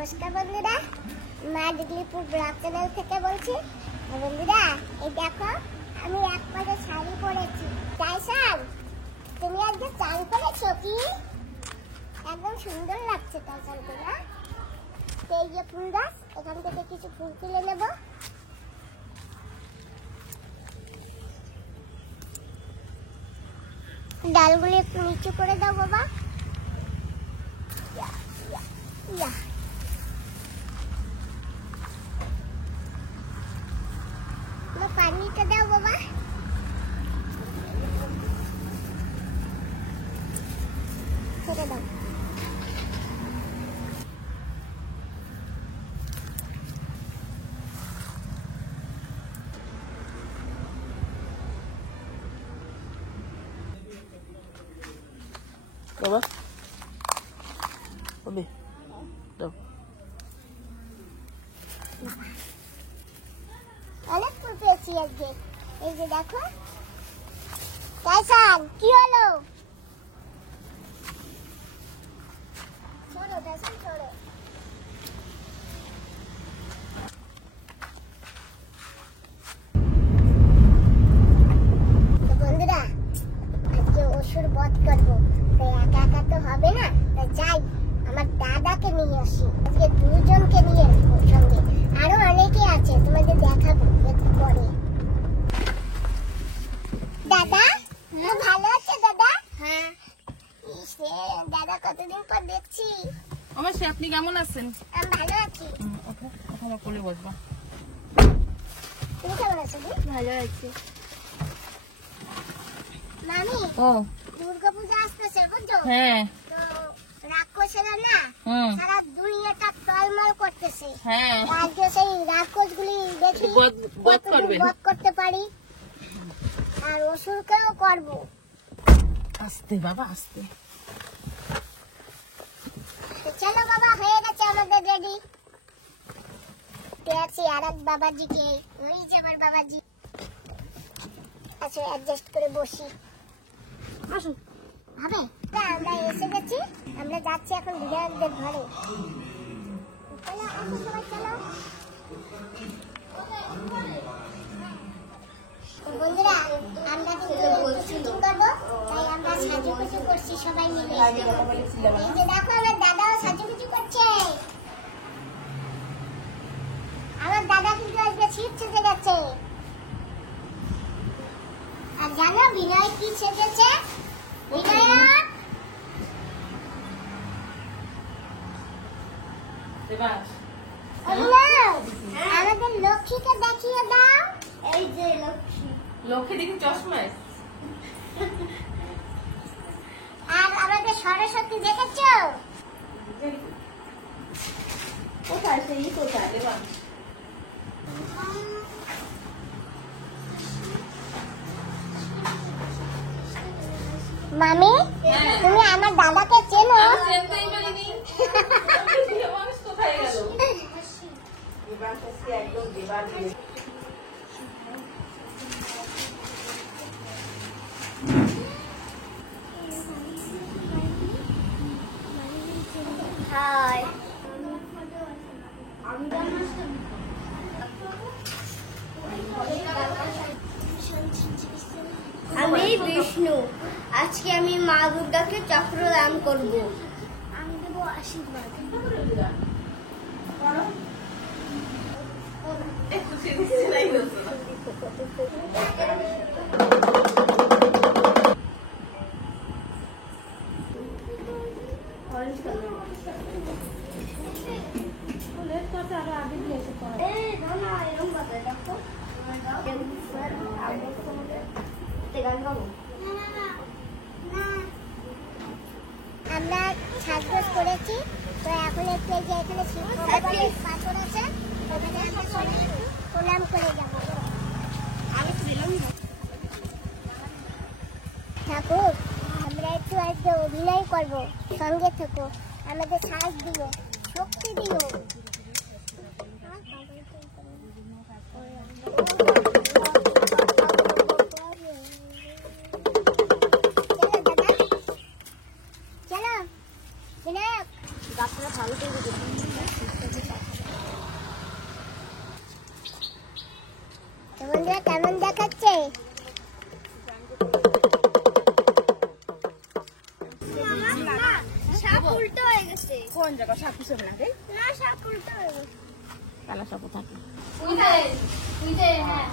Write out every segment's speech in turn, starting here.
নমস্কার বন্ধুরা, মা ডিগলিপুর ব্লগ চ্যানেল থেকে বলছি। বন্ধুরা, এই দেখো আমি এক পাশে শাড়ি পরেছি। টাইসান, তুমি আজকে চান করেছো কি? একদম সুন্দর লাগছে টাইসানকে না? এই যে ফুল গাছ, এখান থেকে কিছু ফুল তুলে নেব। ডালগুলো একটু নিচু করে দাও বাবা। পানিটা দাও বাবা। ছেড়ে দাও। বাবা ওবে দাও। অনেক ফুল পেয়েছি আজকে। এই যে দেখো। টাইসান, কি হলো? ছোড়ো টাইসান, ছোড়ো। বন্ধুরা, আজকে অসুর বধ করবো। তাই একা একা তো হবে না, তাই যাই আমার দাদাকে নিয়ে আসি। আজকে দুজনকে নিয়ে আসবো সঙ্গে, আরো অনেকে আছে, তোমাদের দেখাবো একটু পরে। দাদা, ভালো আছে দাদা? হ্যাঁ। দাদা কতদিন পর দেখছি। অবশ্যই, আপনি কেমন আছেন? আমি ভালো আছি। আমার কোলে বসবা। তুমি কেমন আছো? ভালো আছি। মামি, ও দুর্গাপূজা আসতেছে বুঝছো? হ্যাঁ। তো রাক্ষসেরা না সারা দুনিয়াটা টলমল করতেছে। হ্যাঁ, আজকে সেই রাক্ষসগুলি দেখি বধ করবেন। বধ করতে পারি, আর অসুরকেও করবো। আস্তে বাবা, আস্তে। তো চলো বাবা, হয়ে গেছে আমাদের রেডি। পেয়েছি আর এক বাবাজিকে। ওই যে আমার বাবাজি। আচ্ছা, অ্যাডজাস্ট করে বসি। আসুন। হবে না? আমরা এসে গেছি, আমরা যাচ্ছি এখন বিধায়কদের ঘরে। চলো, আসো সবাই, চলো। বন্ধুরা, আমরা শুটিং করবো, তাই আমরা সাজুগুজু করছি সবাই মিলে। এই যে দেখো, আমার দাদাও সাজুগুজু করছে। আমার দাদা কিন্তু আজকে ছিট সেজে গেছে। আর জানো বিনয় কি সেজেছে? বিনয়, আমাদের লক্ষ্মীকে দেখিয়ে দাও। এই যে লক্ষ্মী। লক্ষ্মী দেখি চশমায়। আর আমাদের সরস্বতী দেখেছো? কোথায় সেই? কোথায় দেবা? মামি, তুমি আমার দাদাকে চেনো? কোথায় গেল? হাই। আমি বিষ্ণু। আজকে আমি মা দুর্গাকে চক্র দান করব। আমি দেবো আশীর্বাদ। আমরা সাজগোজ করেছি, তো এখন একটু এই যে এখানে শিবভগবানের পাথর আছে, ওখানে আমরা সবাই একটু প্রণাম করে যাবো। ঠাকুর, আমরা একটু আজকে অভিনয় করবো, সঙ্গে থেকো, আমাদের সাহস দিও, শক্তি দিও। চলো বিনায়ক, গাছটা ভালো করে কিছু না রে, না সাপ উল্টো কালা সাপও থাকে। তুই যে হ্যাঁ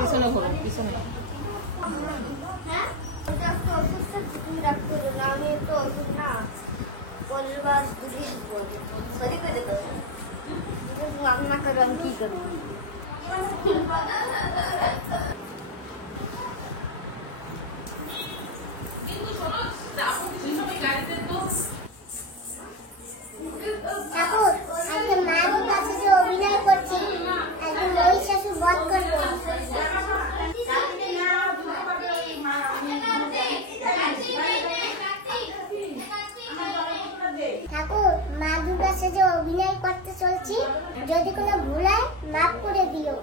পিছনে ঘোরো, পিছনে। হ্যাঁ এটা তো অসুস্থ, তুমি রাখতে হবে না, আমি একটু অসুস্থ না, পরের বার দুধে সরি করে দেবো, রান্না করে আমি কি করবো। ঠাকুর আজকে মায়ের কাছে যে অভিনয় করছি, আজকে মহিষাসুর বধ করবো। ঠাকুর মা দুর্গা সেজে অভিনয় করতে চলছি, যদি কোনো ভুল হয় মাফ করে দিও।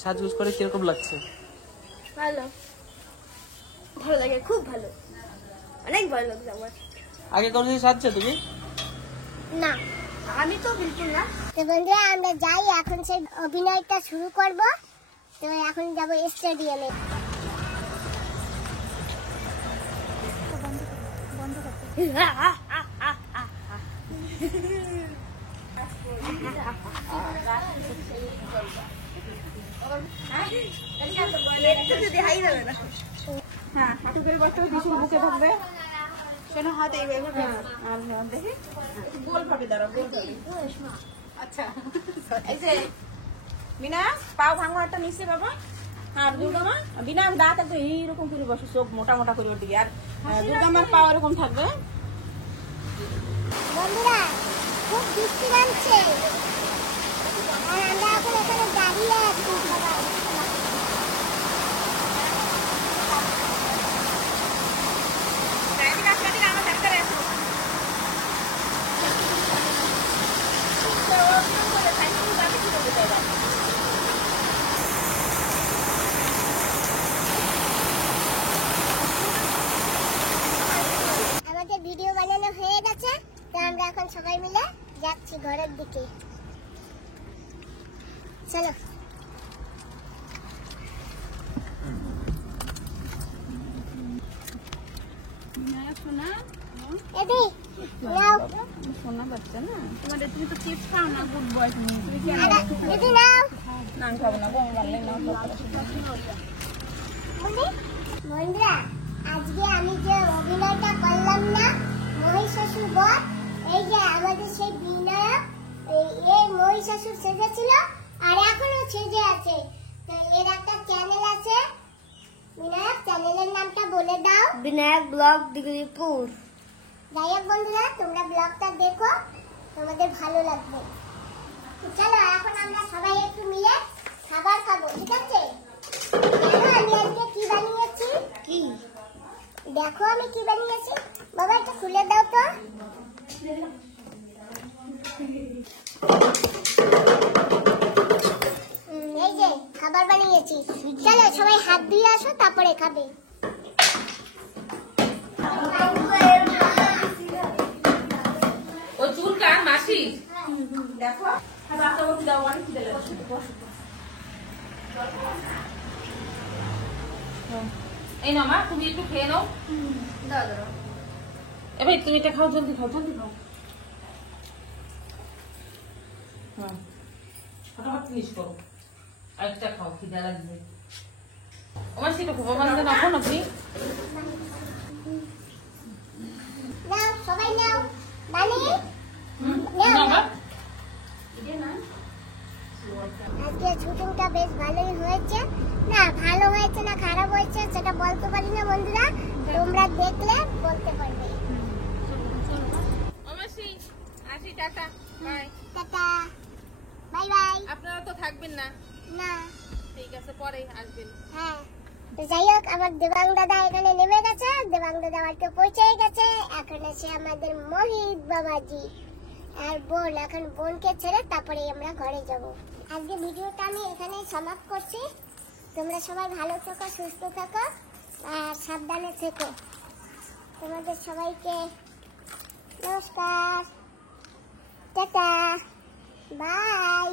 সাজগুজ করে কিরকম লাগছে? ভালো, ভালো লাগে, খুব ভালো, অনেক ভালো লাগছে আমার। আগে কোনোদিন সাজছো তুমি? না আমি তো বিলকুল না। তো বন্ধুরা আমরা যাই, এখন সেই অভিনয়টা শুরু করব। তো এখন যাবো স্টেডিয়ামে। হ্যাঁ, হাঁটুকের বসতে ভীষণ বুকে থাকবে। শোনো, হাত এইভাবে আর দেখি গোল ভাবে দাঁড়াও, গোল ভাবে। আচ্ছা, এই যে বিনা পাও ভাঙো একটা নিচে বাবা, আর দুর্গা মা বিনা দাঁত একদম এইরকম করে বসে, চোখ মোটা মোটা করে ওর দিকে, আর দুর্গা মার পাও এরকম থাকবে। বন্ধুরা খুব বৃষ্টি নামছে, আর আমরা এখন এখানে দাঁড়িয়ে আছি সবাই। আমাদের ভিডিও বানানো হয়ে গেছে, তো আমরা এখন সবাই মিলে যাচ্ছি ঘরের দিকে। চলো। এদি নাও, সোনা বাচ্চা না তোমাদের, তুমি তো চিপস খাও না, গুড বয় তুমি, তুমি কি এদি নাও। না আমি খাবো না, গো আমি ভালো নাও। বন্ধুরা আজকে আমি যে অভিনয়টা করলাম না, মহিষাসুর বধ, এই যে আমাদের সেই বিনায়ক এই মহিষাসুর সেজেছিল আর এখনো সেজে আছে। তো এর একটা চ্যানেল আছে, বিনায়ক চ্যানেলের নামটা বলে দাও। বিনায়ক ব্লগ দিগলিপুর। যাই হোক বন্ধুরা, তোমরা ব্লগটা দেখো, তোমাদের ভালো লাগবে। তো চলো এখন আমরা সবাই একটু মিলে খাবার খাবো, ঠিক আছে? দেখো আমি আজকে কি বানিয়েছি। কি দেখো আমি কি বানিয়েছি, বাবা একটু খুলে দাও তো। এই যে খাবার বানিয়েছি, চলো সবাই হাত ধুয়ে আসো, তারপরে খাবে। ও চুল কার মাসি দেখো, খাবারটা ওকে দাও, অনেক খিদে লাগছে। এই নাও মা, তুমি একটু খেয়ে নাও। এ ভাই তুমি এটা খাও, জলদি খাও, জলদি খাও। হ্যাঁ, ফটাফট ফিনিশ করো, আরেকটা খাও, খিদে লাগবে। আমার সেটা খুব বান্ধব না, এখন আপনি নাও সবাই নাও, বানি না মা। আজকে শুটিংটা বেশ ভালোই হয়েছে। না ভালো হয়েছে না খারাপ হয়েছে সেটা বলতে পারি না বন্ধুরা, তোমরা দেখলে বলতে পারবে। মাসি আসি, tata bye. Tata, bye bye. আপনারা তো থাকবেন না? না, ঠিক আছে, পরে আসবেন। হ্যাঁ। তো যাই হোক, আমার দেবাং দাদা এখানে নেমে গেছে, দেবাং দাদা বাড়িতে পৌঁছে গেছে। এখন আছে আমাদের মোহিত বাবাজি আর বোন, এখন বোনকে ছেড়ে তারপরে আমরা ঘরে যাব। আজকে ভিডিওটা আমি এখানে সমাপ্ত করছি। তোমরা সবাই ভালো থেকো, সুস্থ থাকো আর সাবধানে থেকো। তোমাদের সবাইকে নমস্কার, টাটা, বাই।